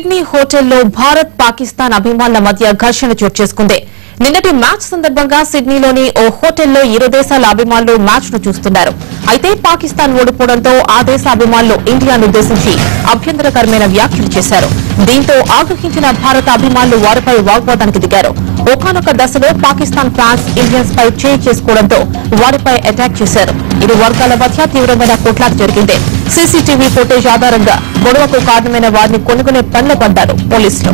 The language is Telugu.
సిడ్నీ హోటల్లో భారత్ పాకిస్తాన్ అభిమానుల మధ్య ఘర్షణ చోటు చేసుకుంది. నిన్నటి మ్యాచ్ సందర్భంగా సిడ్నీలోని ఓ హోటల్లో ఇరు దేశాల అభిమానులు మ్యాచ్ ను చూస్తున్నారు. అయితే పాకిస్తాన్ ఓడిపోవడంతో ఆ దేశ అభిమానులు ఇండియాను ఉద్దేశించి అభ్యంతరకరమైన వ్యాఖ్యలు చేశారు. దీంతో ఆగ్రహించిన భారత అభిమానులు వారిపై వాగ్వాదానికి దిగారు. ఒకానొక దశలో పాకిస్తాన్ ఫ్యాన్స్ ఇండియన్స్ పై చేయి చేసుకోవడంతో వారిపై అటాక్ చేశారు. ఇరు వర్గాల మధ్య తీవ్రమైన కొట్లాట జరిగింది. సీసీటీవీ ఫుటేజ్ ఆధారంగా గొడవకు కారణమైన వారిని కొనుగొనే పనిలో పడ్డారు పోలీసులు.